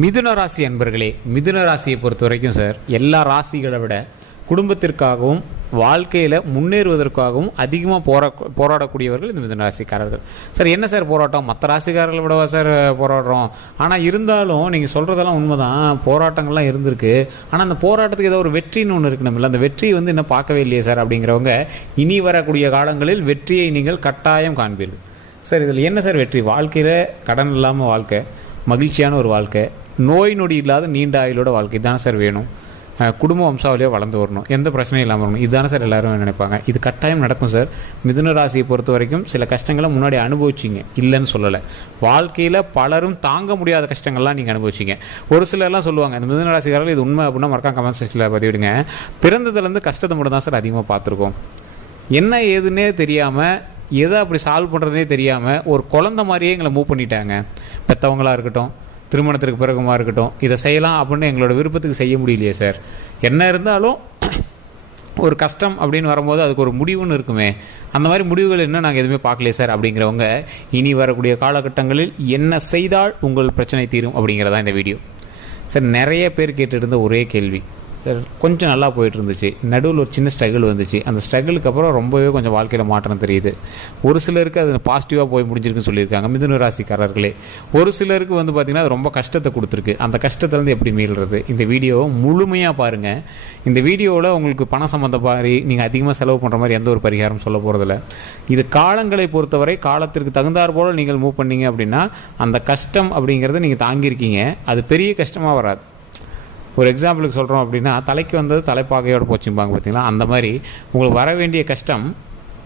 மிதுன ராசி அன்பர்களே மிதுன ராசியை பொறுத்த வரைக்கும் சார் எல்லா ராசிகளை விட குடும்பத்திற்காகவும் வாழ்க்கையில் முன்னேறுவதற்காகவும் அதிகமாக போரா போராடக்கூடியவர்கள் இந்த மிதுன ராசிக்காரர்கள். சார் என்ன சார் போராட்டம்? மற்ற ராசிக்காரர்களை விடவா சார் போராடுறோம்? ஆனால் இருந்தாலும் நீங்கள் சொல்கிறதெல்லாம் உண்மைதான் போராட்டங்கள்லாம் இருந்திருக்கு. ஆனால் அந்த போராட்டத்துக்கு ஏதோ ஒரு வெற்றின்னு ஒன்று இருக்கு நம்மள. அந்த வெற்றி வந்து இன்னும் பார்க்கவே இல்லையே சார் அப்படிங்கிறவங்க இனி வரக்கூடிய காலங்களில் வெற்றியை நீங்கள் கட்டாயம் காண்பீர்கள். சார் இதில் என்ன சார் வெற்றி? வாழ்க்கையில் கடன் இல்லாமல் வாழ்க்கை மகிழ்ச்சியான ஒரு வாழ்க்கை நோய் நொடி இல்லாத நீண்ட ஆயுளோட வாழ்க்கை. தானே சார் வேணும். குடும்ப வம்சாவளியாக வளர்ந்து வரணும். எந்த பிரச்சனையும் இல்லாமல் வரணும். இதுதானே சார் எல்லாரும் நினைப்பாங்க. இது கட்டாயம் நடக்கும் சார். மிதுன ராசியை பொறுத்த வரைக்கும் சில கஷ்டங்களை முன்னாடி அனுபவிச்சிங்க. இல்லைன்னு சொல்லலை. வாழ்க்கையில் பலரும் தாங்க முடியாத கஷ்டங்கள்லாம் நீங்கள் அனுபவிச்சிங்க. ஒரு சிலர்லாம் சொல்லுவாங்க இந்த மிதுன ராசிக்காரர்கள் இது உண்மை அப்படின்னா மறக்காம கமெண்ட் செக்ஷனில் பதிவிடுங்க. பிறந்ததுலேருந்து கஷ்டத்தை மட்டும் தான் சார் அதிகமாக பார்த்துருக்கோம். என்ன ஏதுன்னே தெரியாமல் எதை அப்படி சால்வ் பண்ணுறதுனே தெரியாமல் ஒரு குழந்த மாதிரியே எங்களை மூவ் பண்ணிட்டாங்க. பெற்றவங்களாக இருக்கட்டும் திருமணத்திற்கு பிறகுமா இருக்கட்டும் இதை செய்யலாம் அப்படின்னு எங்களோட விருப்பத்துக்கு செய்ய முடியலையே சார். என்ன இருந்தாலும் ஒரு கஷ்டம் அப்படின்னு வரும்போது அதுக்கு ஒரு முடிவுன்னு இருக்குமே. அந்த மாதிரி முடிவுகள் என்ன நாங்கள் எதுவுமே பார்க்கலையே சார் அப்படிங்கிறவங்க இனி வரக்கூடிய காலகட்டங்களில் என்ன செய்தால் உங்கள் பிரச்சனை தீரும் அப்படிங்கிறதா இந்த வீடியோ. சார் நிறைய பேர் கேட்டிருந்த இருந்த ஒரே கேள்வி. சார் கொஞ்சம் நல்லா போயிட்டு இருந்துச்சு நடுவில் ஒரு சின்ன ஸ்ட்ரகிள் வந்துச்சு. அந்த ஸ்ட்ரகிளுக்கு அப்புறம் ரொம்பவே கொஞ்சம் வாழ்க்கையில் மாற்றம் தெரியுது. ஒரு சிலருக்கு அது பாசிட்டிவாக போய் முடிஞ்சிருக்குன்னு சொல்லியிருக்காங்க மிதுன ராசிக்காரர்களே ஒரு சிலருக்கு வந்து பார்த்திங்கன்னா அது ரொம்ப கஷ்டத்தை கொடுத்துருக்கு. அந்த கஷ்டத்துலேருந்து எப்படி மீள்றது? இந்த வீடியோவை முழுமையாக பாருங்கள் இந்த வீடியோவில் உங்களுக்கு பணம் சம்மந்த மாதிரி நீங்கள் அதிகமாக செலவு பண்ணுற மாதிரி எந்த ஒரு பரிகாரம் சொல்ல போகிறதில்ல இது காலங்களை பொறுத்தவரை காலத்திற்கு தகுந்தாற் போல் நீங்கள் மூவ் பண்ணீங்க அப்படின்னா அந்த கஷ்டம் அப்படிங்கிறத நீங்கள் தாங்கியிருக்கீங்க. அது பெரிய கஷ்டமாக வராது. ஒரு எக்ஸாம்பிளுக்கு சொல்கிறோம் அப்படின்னா தலைக்கு வந்தது தலைப்பாகையோடு போச்சும்பாங்க பார்த்தீங்களா? அந்த மாதிரி உங்களுக்கு வர வேண்டிய கஷ்டம்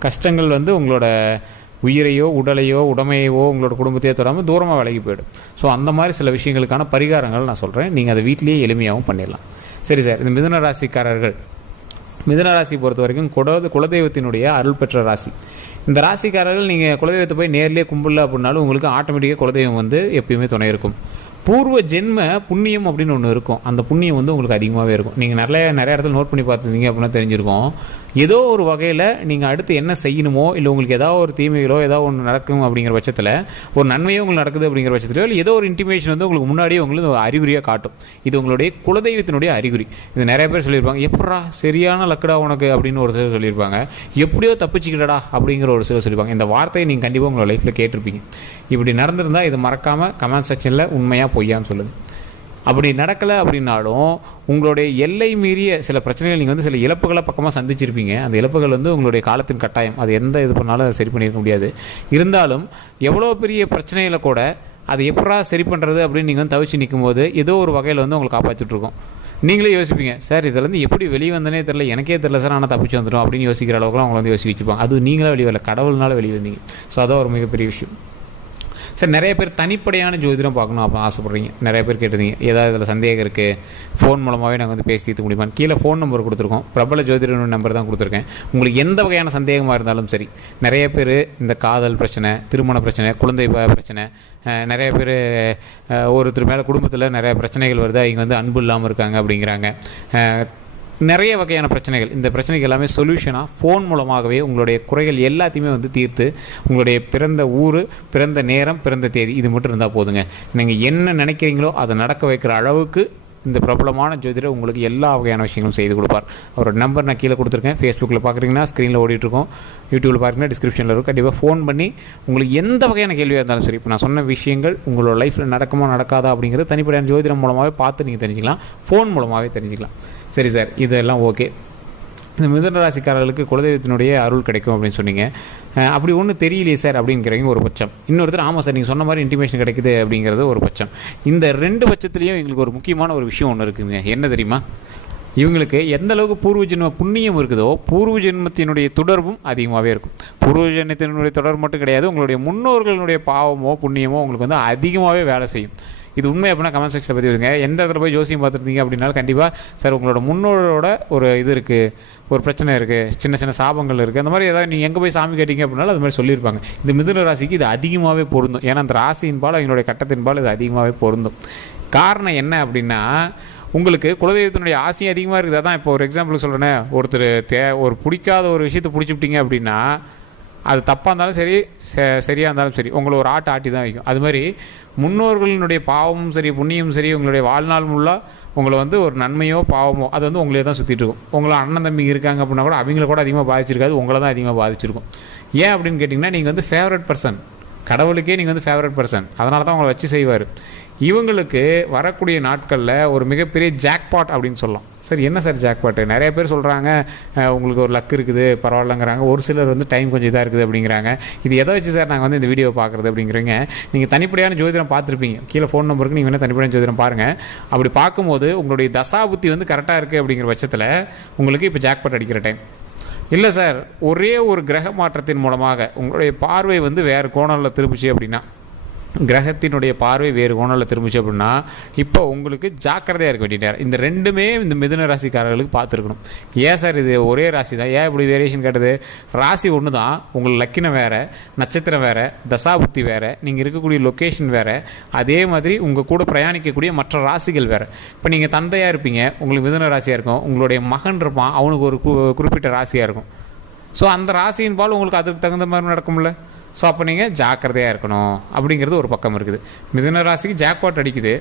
கஷ்டங்கள் வந்து உங்களோட உயிரையோ உடலையோ உடமையோ உங்களோட குடும்பத்தையோ தொடாமல் தூரமாக விலகி போயிடும். ஸோ அந்த மாதிரி சில விஷயங்களுக்கான பரிகாரங்கள் நான் சொல்கிறேன் நீங்கள் அதை வீட்டிலேயே எளிமையாகவும் பண்ணிடலாம். சரி சார் இந்த மிதுன ராசிக்காரர்கள். மிதுன ராசி பொறுத்த வரைக்கும் குல குலதெய்வத்தினுடைய அருள் பெற்ற ராசி. இந்த ராசிக்காரர்கள் நீங்கள் குலதெய்வத்தை போய் நேர்லேயே கும்பிடல அப்படின்னாலும் உங்களுக்கு ஆட்டோமேட்டிக்காக குலதெய்வம் வந்து எப்பயுமே துணை இருக்கும். பூர்வ ஜென்ம புண்ணியம் அப்படின்னு ஒன்று இருக்கும். அந்த புண்ணியம் வந்து உங்களுக்கு அதிகமாகவே இருக்கும். நீங்கள் நிறைய நிறைய இடத்துல நோட் பண்ணி பார்த்துருந்தீங்க அப்படின்னா தெரிஞ்சிருக்கும். ஏதோ ஒரு வகையில் நீங்கள் அடுத்து என்ன செய்யணுமோ இல்லை உங்களுக்கு ஏதாவது ஒரு தீமைகளோ ஏதோ ஒன்று நடக்கும் அப்படிங்கிற பட்சத்தில் ஒரு நன்மையோ உங்களுக்கு நடக்குது அப்படிங்கிற பட்சத்தில் இல்லை ஏதோ ஒரு இன்டிமேஷன் வந்து உங்களுக்கு முன்னாடியே உங்களுக்கு அறிகுறியாக காட்டும். இது உங்களுடைய குலதெய்வத்தினுடைய அறிகுறி. இது நிறைய பேர் சொல்லியிருப்பாங்க எப்படா சரியான லக்குடா உனக்கு? அப்படின்னு ஒரு சிலர் சொல்லியிருப்பாங்க. எப்படியோ தப்பிச்சுக்கிட்டடா? அப்படிங்கிற ஒரு சிலர் சொல்லியிருப்பாங்க. இந்த வார்த்தையை நீங்கள் கண்டிப்பாக உங்களோட லைஃப்பில் கேட்டிருப்பீங்க. இப்படி நடந்திருந்தால் இதை மறக்காமல் கமெண்ட் செக்ஷனில் உண்மையாக பொய்யான்னு சொல்லுங்கள் அப்படி நடக்கலை அப்படின்னாலும் உங்களுடைய எல்லை மீறிய சில பிரச்சனைகள் நீங்கள் வந்து சில இழப்புகளை பக்கமாக சந்திச்சிருப்பீங்க. அந்த இழப்புகள் வந்து உங்களுடைய காலத்தின் கட்டாயம். அது எந்த இது பண்ணாலும் அதை சரி பண்ணியிருக்க முடியாது. இருந்தாலும் எவ்வளோ பெரிய பிரச்சனையில் கூட அதை எப்படா சரி பண்ணுறது அப்படின்னு நீங்கள் வந்து தவிச்சு நிற்கும் போது ஏதோ ஒரு வகையில் வந்து உங்களை காப்பாற்றிட்டுருக்கோம் நீங்களே யோசிப்பீங்க சார் இதிலேருந்து எப்படி வெளியே வந்தனே தெரில எனக்கே தெரில சார் ஆனால் தப்பிச்சு வந்துடும் அப்படின்னு யோசிக்கிற அளவுக்குலாம் அவங்களை வந்து யோசிச்சு வச்சுப்பாங்க. அது நீங்களே வெளியே வரல கடவுள்னால வெளியே வந்தீங்க. ஸோ அதான் ஒரு மிகப்பெரிய விஷயம். சார் நிறைய பேர் தனிப்படையான ஜோதிடம் பார்க்கணும் அப்போ ஆசைப்பட்றீங்க. நிறைய பேர் கேட்டிருந்தீங்க ஏதாவது இதில் சந்தேகம் இருக்குது ஃபோன் மூலமாகவே நாங்கள் வந்து பேசி தீர்த்து முடியுமா கீழே ஃபோன் நம்பர் கொடுத்துருக்கோம். பிரபல ஜோதிடர் நம்பர் தான் கொடுத்துருக்கேன். உங்களுக்கு எந்த வகையான சந்தேகமாக இருந்தாலும் சரி நிறைய பேர் இந்த காதல் பிரச்சனை திருமண பிரச்சனை குழந்தை பிரச்சனை நிறைய பேர் ஒருத்தர் மேலே குடும்பத்தில் நிறைய பிரச்சனைகள் வருது அவங்க வந்து அன்பு இல்லாமல் இருக்காங்க அப்படிங்கிறாங்க. நிறைய வகையான பிரச்சனைகள். இந்த பிரச்சனைக்கு எல்லாமே சொல்யூஷனாக ஃபோன் மூலமாகவே உங்களுடைய குறைகள் எல்லாத்தையுமே வந்து தீர்த்து உங்களுடைய பிறந்த ஊர் பிறந்த நேரம் பிறந்த தேதி இது மட்டும் இருந்தால் போதுங்க. நீங்கள் என்ன நினைக்கிறீங்களோ அதை நடக்க வைக்கிற அளவுக்கு இந்த பிரபலமான ஜோதிடர் உங்களுக்கு எல்லா வகையான விஷயங்களும் செய்து கொடுப்பார். அவரோட நம்பர் நான் கீழே கொடுத்துருக்கேன். ஃபேஸ்புக்கில் பார்க்குறீங்கன்னா ஸ்க்ரீனில் ஓடிட்டுருக்கோம். யூடியூப்பில் பார்க்குறீங்கன்னா டிஸ்கிரிப்ஷனில் இருக்கும். கண்டிப்பாக ஃபோன் பண்ணி உங்களுக்கு எந்த வகையான கேள்வியாக இருந்தாலும் சரி இப்போ நான் சொன்ன விஷயங்கள் உங்களோட லைஃப்பில் நடக்குமா நடக்காதா அப்படிங்கிறது தனிப்படையான ஜோதிடம் மூலமாகவே பார்த்து நீங்கள் தெரிஞ்சுக்கலாம். ஃபோன் மூலமாகவே தெரிஞ்சுக்கலாம். சரி சார் இதெல்லாம் ஓகே. இந்த மிதுன ராசிக்காரர்களுக்கு குலதெய்வத்தினுடைய அருள் கிடைக்கும் அப்படின்னு சொன்னீங்க. அப்படி ஒன்றும் தெரியலையே சார் அப்படிங்கிறவங்க ஒரு பட்சம். இன்னொருத்தர் ஆமாம் சார் நீங்கள் சொன்ன மாதிரி இன்டிமேஷன் கிடைக்குது அப்படிங்கிறது ஒரு பட்சம். இந்த ரெண்டு பட்சத்துலேயும் எங்களுக்கு ஒரு முக்கியமான ஒரு விஷயம் ஒன்று இருக்குதுங்க என்ன தெரியுமா? இவங்களுக்கு எந்த அளவுக்கு பூர்வ ஜென்ம புண்ணியம் இருக்குதோ பூர்வ ஜென்மத்தினுடைய தொடர்பும் அதிகமாகவே இருக்கும். பூர்வ ஜென்மத்தினுடைய தொடர்பு மட்டும் கிடையாது உங்களுடைய முன்னோர்களுடைய பாவமோ புண்ணியமோ உங்களுக்கு வந்து அதிகமாகவே வேலை செய்யும். இது உண்மை அப்படின்னா கமெண்ட் செக்ஷனில் பற்றி விடுங்க. எந்த இடத்துல போய் ஜோசியம் பார்த்துருந்தீங்க அப்படின்னாலும் கண்டிப்பாக சார் உங்களோட முன்னோரோட ஒரு இது இருக்குது ஒரு பிரச்சனை இருக்குது சின்ன சின்ன சாபங்கள் இருக்குது அந்த மாதிரி ஏதாவது நீங்கள் எங்கே போய் சாமி கேட்டீங்க அப்படின்னாலும் அது மாதிரி சொல்லியிருப்பாங்க. இந்த மிதுன ராசிக்கு இது அதிகமாகவே பொருந்தும். ஏன்னா அந்த ராசியின்பால் அவங்களுடைய கட்டத்தின்பால் இது அதிகமாகவே பொருந்தும். காரணம் என்ன அப்படின்னா உங்களுக்கு குலதெய்வத்தினுடைய ஆசையும் அதிகமாக இருக்குது. அதான் இப்போ ஒரு எக்ஸாம்பிளுக்கு சொல்கிறேன்னே ஒருத்தர் தே ஒரு பிடிக்காத ஒரு விஷயத்தை பிடிச்சிப்பிட்டீங்க அப்படின்னா அது தப்பாக இருந்தாலும் சரி ச- சரியாக இருந்தாலும் சரி உங்களை ஒரு ஆட்டை ஆட்டி தான் வைக்கும். அது மாதிரி முன்னோர்களினுடைய பாவமும் சரி புண்ணியமும் சரி உங்களுடைய வாழ்நாள் முல்லாக உங்களை வந்து ஒரு நன்மையோ பாவமோ அது வந்து உங்களே தான் சுற்றிட்டு இருக்கும். உங்களை அண்ணன் தம்பி இருக்காங்க அப்படின்னா கூட அவங்கள கூட அதிகமாக பாதிச்சிருக்காது உங்களை தான் அதிகமாக பாதிச்சிருக்கும். ஏன் அப்படின்னு கேட்டிங்கன்னா நீங்கள் வந்து ஃபேவரட் பர்சன் கடவுளுக்கே நீங்கள் வந்து ஃபேவரட் பர்சன் அதனால தான் உங்களை வச்சு செய்வார். இவங்களுக்கு வரக்கூடிய நாட்களில் ஒரு மிகப்பெரிய ஜாக்பாட் அப்படின்னு சொல்லலாம். சார் என்ன சார் ஜாக்பாட்டு நிறைய பேர் சொல்கிறாங்க உங்களுக்கு ஒரு லக் இருக்குது பரவாயில்லங்கிறாங்க. ஒரு சிலர் வந்து டைம் கொஞ்சம் இதாக இருக்குது அப்படிங்கிறாங்க. இது எதை வச்சு சார் நாங்கள் வந்து இந்த வீடியோ பார்க்குறது அப்படிங்கிறீங்க? நீங்கள் தனிப்படையான ஜோதிடம் பார்த்துருப்பீங்க. கீழே ஃபோன் நம்பருக்கு நீங்கள் வேணால் தனிப்படையான ஜோதிடம் பாருங்கள் அப்படி பார்க்கும்போது உங்களுடைய தசாபுத்தி வந்து கரெக்டாக இருக்குது அப்படிங்கிற பட்சத்தில் உங்களுக்கு இப்போ ஜாக்பாட் அடிக்கிற டைம் இல்லை சார் ஒரே ஒரு கிரக மாற்றத்தின் மூலமாக உங்களுடைய பார்வை வந்து வேறு கோணலில் திரும்பிச்சு அப்படின்னா கிரகத்தினுடைய பார்வை வேறு கோணலில் திரும்பிச்சு அப்படின்னா இப்போ உங்களுக்கு ஜாக்கிரதையாக இருக்க வேண்டிய நேரம். இந்த ரெண்டுமே இந்த மிதுன ராசிக்காரர்களுக்கு பார்த்துருக்கணும். ஏன் சார் இது ஒரே ராசி தான் ஏன் இப்படி வேரியேஷன் கேட்டது? ராசி ஒன்று தான் உங்களுக்கு லக்கினம் வேறு நட்சத்திரம் வேறு தசாபுத்தி வேறு நீங்கள் இருக்கக்கூடிய லொக்கேஷன் வேறு. அதே மாதிரி உங்கள் கூட பிரயாணிக்கக்கூடிய மற்ற ராசிகள் வேறு. இப்போ நீங்கள் தந்தையாக இருப்பீங்க உங்களுக்கு மிதுன ராசியாக இருக்கும். உங்களுடைய மகன் இருப்பான் அவனுக்கு ஒரு கு- குறிப்பிட்ட ராசியாக இருக்கும். ஸோ அந்த ராசியின் பால் உங்களுக்கு அதுக்கு தகுந்த மாதிரி நடக்கும்ல? ஸோ அப்போ நீங்கள் ஜாக்கிரதையாக இருக்கணும் அப்படிங்கிறது ஒரு பக்கம் இருக்குது. மிதுன ராசிக்கு ஜாக்பாட் அடிக்குது.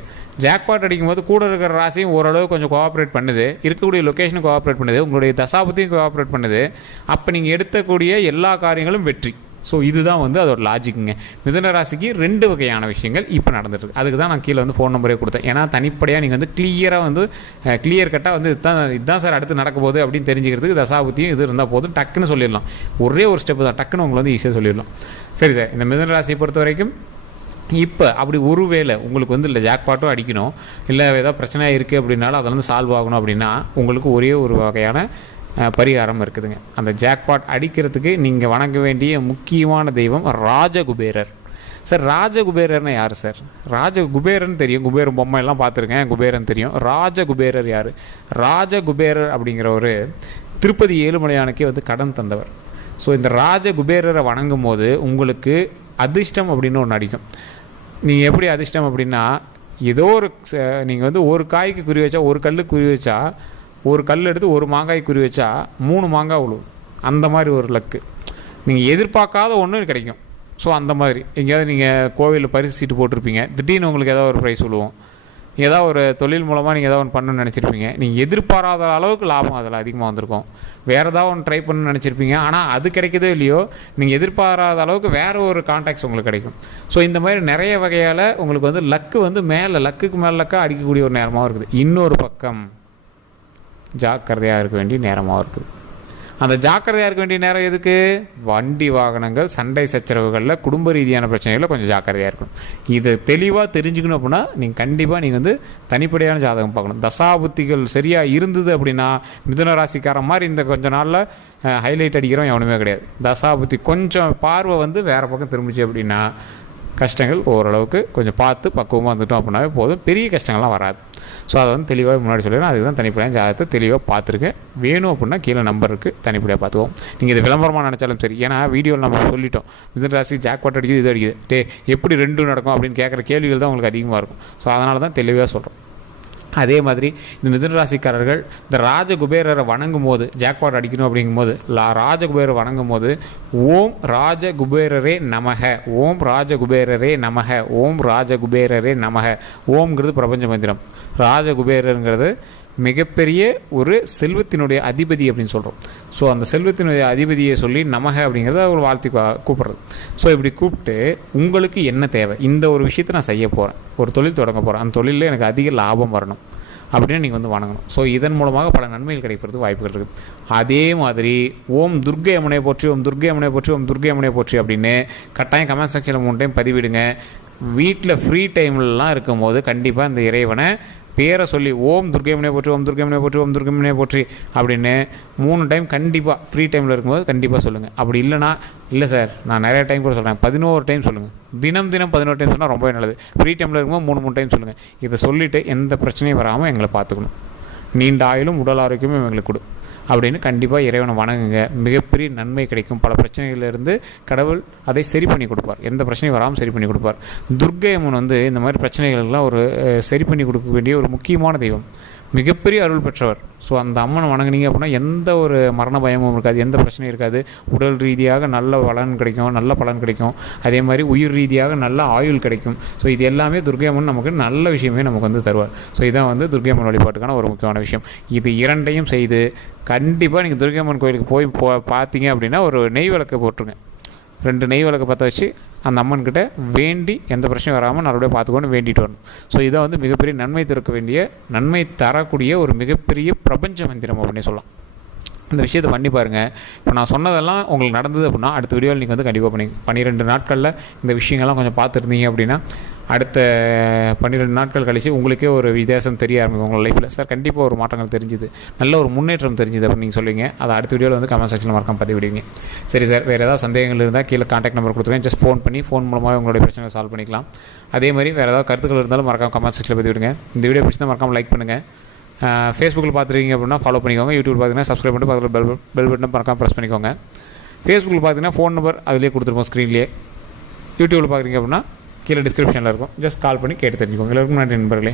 ஜாக்பாட் அடிக்கும்போது கூட இருக்கிற ராசியும் ஓரளவு கொஞ்சம் கோஆப்ரேட் பண்ணுது. இருக்கக்கூடிய லொக்கேஷனும் கோஆப்ரேட் பண்ணுது. உங்களுடைய தசாபத்தையும் கோஆப்ரேட் பண்ணுது. அப்போ நீங்கள் எடுத்தக்கூடிய எல்லா காரியங்களும் வெற்றி. ஸோ இதுதான் வந்து அதோட லாஜிக்குங்க மிதன ராசிக்கு ரெண்டு வகையான விஷயங்கள் இப்போ நடந்துட்டு அதுக்கு தான் நான் கீழே வந்து ஃபோன் நம்பரே கொடுத்தேன். ஏன்னா தனிப்படையாக நீங்கள் வந்து கிளியராக வந்து கிளியர் கட்டாக வந்து இதுதான் இதுதான் சார் அடுத்து நடக்க போகுது அப்படின்னு தெரிஞ்சுக்கிறதுக்கு தசாபுத்தியும் இது இருந்தால் போதும். டக்குன்னு சொல்லிடலாம். ஒரே ஒரு ஸ்டெப் தான். டக்குன்னு உங்களை வந்து ஈஸியாக சொல்லிடலாம். சரி சார் இந்த மிதன ராசியை பொறுத்த வரைக்கும் இப்போ அப்படி ஒருவேளை உங்களுக்கு வந்து இல்லை ஜாக்பாட்டும் அடிக்கணும் இல்லை ஏதாவது பிரச்சனையாக இருக்குது அப்படின்னாலும் அதில் வந்து சால்வ் ஆகணும் அப்படின்னா உங்களுக்கு ஒரே ஒரு வகையான பரிகாரம் இருக்குதுங்க. அந்த ஜாக்பாட் அடிக்கிறதுக்கு நீங்கள் வணங்க வேண்டிய முக்கியமான தெய்வம் ராஜகுபேரர். சார் ராஜகுபேரர்னா யார் சார்? ராஜ குபேரன் தெரியும். குபேரன் பொம்மை எல்லாம் பார்த்துருக்கேன். குபேரன் தெரியும். ராஜகுபேரர் யார்? ராஜகுபேரர் அப்படிங்கிறவர் திருப்பதி ஏழுமலையானுக்கே வந்து கடன் தந்தவர். ஸோ இந்த ராஜகுபேரரை வணங்கும் போது உங்களுக்கு அதிர்ஷ்டம் அப்படின்னு ஒன்று அடிக்கும். நீங்கள் எப்படி அதிர்ஷ்டம் அப்படின்னா ஏதோ ஒரு நீங்கள் வந்து ஒரு காய்க்கு குறி வச்சா ஒரு கல்லுக்கு குறி வச்சா ஒரு கல் எடுத்து ஒரு மாங்காய் குறி வச்சா மூணு மாங்காய் விழுவும் அந்த மாதிரி ஒரு லக்கு நீங்கள் எதிர்பார்க்காத ஒன்று கிடைக்கும். ஸோ அந்த மாதிரி. எங்கேயாவது நீங்கள் கோவிலில் பரிசு சீட்டு போட்டிருப்பீங்க. திடீர்னு உங்களுக்கு ஏதாவது ஒரு ப்ரைஸ் விழுவோம் ஏதாவது ஒரு தொழில் மூலமாக நீங்கள் ஏதாவது ஒன்று பண்ணணும்னு நினச்சிருப்பீங்க. நீங்கள் எதிர்பாராத அளவுக்கு லாபம் அதில் அதிகமாக வந்திருக்கும். வேறு ஏதாவது ஒன்று ட்ரை பண்ணணும்னு நினச்சிருப்பீங்க. ஆனால் அது கிடைக்கதோ இல்லையோ நீங்கள் எதிர்பாராத அளவுக்கு வேறு ஒரு கான்டாக்ட்ஸ் உங்களுக்கு கிடைக்கும். ஸோ இந்த மாதிரி நிறைய வகையால் உங்களுக்கு வந்து லக்கு வந்து மேலே லக்குக்கு மேலே லக்காக அடிக்கக்கூடிய ஒரு நேரமாகவும் இருக்குது. இன்னொரு பக்கம். ஜாக்கிரதையாக இருக்க வேண்டிய நேரமாக இருக்குது அந்த ஜாக்கிரதையாக இருக்க வேண்டிய நேரம் எதுக்கு? வண்டி வாகனங்கள் சண்டை சச்சரவுகளில் குடும்ப ரீதியான பிரச்சனைகளில் கொஞ்சம் ஜாக்கிரதையாக இருக்கணும். இது தெளிவாக தெரிஞ்சுக்கணும் அப்படின்னா நீங்கள் கண்டிப்பாக நீங்கள் வந்து தனிப்படையான ஜாதகம் பார்க்கணும். தசாபுத்திகள் சரியாக இருந்தது அப்படின்னா மிதுன ராசிக்காரன் மாதிரி இந்த கொஞ்ச நாளில் ஹைலைட் அடிக்கிறோம் எவனுமே கிடையாது. தசாபுத்தி கொஞ்சம் பார்வை வந்து வேறு பக்கம் திரும்பிச்சு அப்படின்னா கஷ்டங்கள் ஓரளவுக்கு கொஞ்சம் பார்த்து பக்குவமாக வந்துட்டோம் அப்படின்னாவே போதும். பெரிய கஷ்டங்கள்லாம் வராது. ஸோ அதை வந்து தெளிவாக முன்னாடி சொல்லிடுறேன். அதுக்கு தான் தனிப்படையாக ஜாதகத்தை தெளிவாக பார்த்துருக்கேன். வேணும் அப்படின்னா கீழே நம்பர் இருக்குது தனிப்படையாக பார்த்துவோம் நீங்கள் இது விளம்பரமாக நினச்சாலும் சரி. ஏன்னா வீடியோவில் நம்ம சொல்லிட்டோம். மிதன் ராசி ஜாக்பாட் அடிக்குது இது அடிக்குது. டே எப்படி ரெண்டும் நடக்கும் அப்படின்னு கேட்குற கேள்விகள் தான் உங்களுக்கு அதிகமாக இருக்கும். ஸோ அதனால தான் தெளிவாக சொல்கிறோம் அதே மாதிரி இந்த மிதுன ராசிக்காரர்கள் இந்த ராஜகுபேரரை வணங்கும் போது ஜாக்பாட் அடிக்கணும் அப்படிங்கும்போது லா ராஜகுபேரரை வணங்கும் போது ஓம் ராஜகுபேரரே நமக ஓம் ராஜகுபேரரே நமக ஓம் ராஜகுபேரரே நமக ஓம்ங்கிறது பிரபஞ்ச மந்திரம். ராஜகுபேரருங்கிறது மிகப்பெரிய ஒரு செல்வத்தினுடைய அதிபதி அப்படின்னு சொல்கிறோம் ஸோ அந்த செல்வத்தினுடைய அதிபதியை சொல்லி நமக அப்படிங்கிறத ஒரு வாழ்த்தி கூப்பிட்றது. ஸோ இப்படி கூப்பிட்டு உங்களுக்கு என்ன தேவை? இந்த ஒரு விஷயத்தை நான் செய்ய போகிறேன் ஒரு தொழில் தொடங்க போகிறேன் அந்த தொழிலில் எனக்கு அதிக லாபம் வரணும். அப்படின்னு நீங்கள் வந்து வணங்கணும். ஸோ இதன் மூலமாக பல நன்மைகள் கிடைப்பது வாய்ப்புகள் இருக்குது அதே மாதிரி ஓம் துர்க்கை அம்மனை போற்றி ஓம் துர்க்கை அம்மனை போற்றி ஓம் துர்கை அம்மனை போற்றி அப்படின்னு கட்டாயம் கமெண்ட் செக்ஷனில் மூணு டைம் பதிவிடுங்க. வீட்டில் ஃப்ரீ டைம்லலாம் இருக்கும்போது கண்டிப்பாக இந்த இறைவனை பேரை சொல்லி ஓம் துர்க்கைமனை போற்றி ஓம் துர்க்கைமனை போற்றி ஓம் துர்க்கைமனை போற்றி அப்படின்னு மூணு டைம் கண்டிப்பாக ஃப்ரீ டைமில் இருக்கும்போது கண்டிப்பாக சொல்லுங்கள் அப்படி இல்லைனா இல்லை சார் நான் நிறைய டைம் கூட சொல்கிறேன் பதினோரு டைம் சொல்லுங்கள் தினம் தினம் பதினோரு டைம் சொன்னால் ரொம்பவே நல்லது. ஃப்ரீ டைமில் இருக்கும்போது மூணு மூணு டைம் சொல்லுங்கள் இதை சொல்லிவிட்டு எந்த பிரச்சனையும் வராமல் எங்களை பார்த்துக்கணும். நீண்ட ஆயுளும் உடல் ஆரோக்கியமும் எங்களுக்கு கொடு. அப்படின்னு கண்டிப்பாக இறைவனை வணங்குங்க. மிகப்பெரிய நன்மை கிடைக்கும். பல பிரச்சனைகளிலிருந்து கடவுள் அதை சரி பண்ணி கொடுப்பார். எந்த பிரச்சனையும் வராமல் சரி பண்ணி கொடுப்பார். துர்க்கை அம்மன் வந்து இந்த மாதிரி பிரச்சனைகளுக்கெல்லாம் ஒரு சரி பண்ணி கொடுக்க வேண்டிய ஒரு முக்கியமான தெய்வம். மிகப்பெரிய அருள் பெற்றவர். ஸோ அந்த அம்மனை வணங்குனீங்க அப்படின்னா எந்த ஒரு மரண பயமும் இருக்காது எந்த பிரச்சனையும் இருக்காது. உடல் ரீதியாக நல்ல பலன் கிடைக்கும் நல்ல பலன் கிடைக்கும். அதே மாதிரி உயிர் ரீதியாக நல்ல ஆயுள் கிடைக்கும். ஸோ இது எல்லாமே துர்க்கை அம்மன் நமக்கு நல்ல விஷயமே நமக்கு வந்து தருவார். ஸோ இதான் வந்து துர்க்கை அம்மன் வழிபாட்டுக்கான ஒரு முக்கியமான விஷயம். இது இரண்டையும் செய்து கண்டிப்பாக நீங்கள் துர்க்கை அம்மன் கோயிலுக்கு போய் போ பார்த்தீங்க அப்படின்னா ஒரு நெய் விளக்கு போட்டுருங்க. ரெண்டு நெய் விளக்கு பற்ற வச்சு அந்த அம்மன்கிட்ட வேண்டி எந்த பிரச்சனையும் வராமல் நல்லபடியாக பார்த்துக்கோன்னு வேண்டிட்டு வரணும். ஸோ இதை வந்து மிகப்பெரிய நன்மை திறக்க வேண்டிய நன்மை தரக்கூடிய ஒரு மிகப்பெரிய பிரபஞ்ச மந்திரம் அப்படின்னு சொல்லலாம். இந்த விஷயத்தை பண்ணி பாருங்கள் இப்போ நான் சொன்னதெல்லாம் உங்களுக்கு நடந்தது அப்படின்னா அடுத்த வீடியோவில் நீங்கள் வந்து கண்டிப்பாக பண்ணி பன்னிரெண்டு நாட்களில் இந்த விஷயங்கள்லாம் கொஞ்சம் பார்த்துருந்தீங்க அப்படின்னா அடுத்த பன்னிரெண்டு நாட்கள் கழித்து உங்களுக்கே ஒரு வித்தியாசம் தெரிய ஆரம்பிக்கும் உங்கள் லைஃப்பில் சார் கண்டிப்பாக ஒரு மாற்றங்கள் தெரிஞ்சுது. நல்ல ஒரு முன்னேற்றம் தெரிஞ்சுது அப்படின்னு நீங்கள் சொல்லுவீங்க. அதை அடுத்த வீடியோவில் வந்து கமெண்ட் செக்ஷனில் மறக்காம பதிவு விடுவீங்க சரி சார் வேறு ஏதாவது சந்தேகங்கள் இருந்தால் கீழே காண்டாக்ட் நம்பர் கொடுத்துருவேன் ஜஸ்ட் ஃபோன் பண்ணி ஃபோன் மூலமாக உங்களுடைய பிரச்சனை சால்வ் பண்ணிக்கலாம். அதே மாதிரி வேறு ஏதாவது கருத்துக்கள் இருந்தாலும் மறக்காம கமெண்ட் செக்ஷனில் பதிவு விடுங்க இந்த வீடியோ பிடிச்சா மறக்காமல் லைக் பண்ணுங்கள் ஃபேஸ்புக்கில் பார்த்துருக்கீங்க அப்படின்னா ஃபாலோ பண்ணிக்கோங்க. யூடியூப் பார்த்தீங்கன்னா சப்ஸ்கிரைப் பண்ணிட்டு பக்கத்தில் பெல் பெல் பட்டன் பறக்காமல் ப்ரெஸ் பண்ணிக்கோங்க. ஃபேஸ்புக்கில் பார்த்தீங்கன்னா ஃபோன் நம்பர் அதிலே கொடுத்துருப்போம் ஸ்க்ரீன்லேயே யூடியூப்பில் பார்க்குறீங்க அப்படின்னா கீழே டிஸ்கிரிப்ஷனில் இருக்கும். ஜஸ்ட் கால் பண்ணி கேட்டு தெரிஞ்சுக்கோங்க. எல்லாருக்கும் நன்றி நண்பர்களே.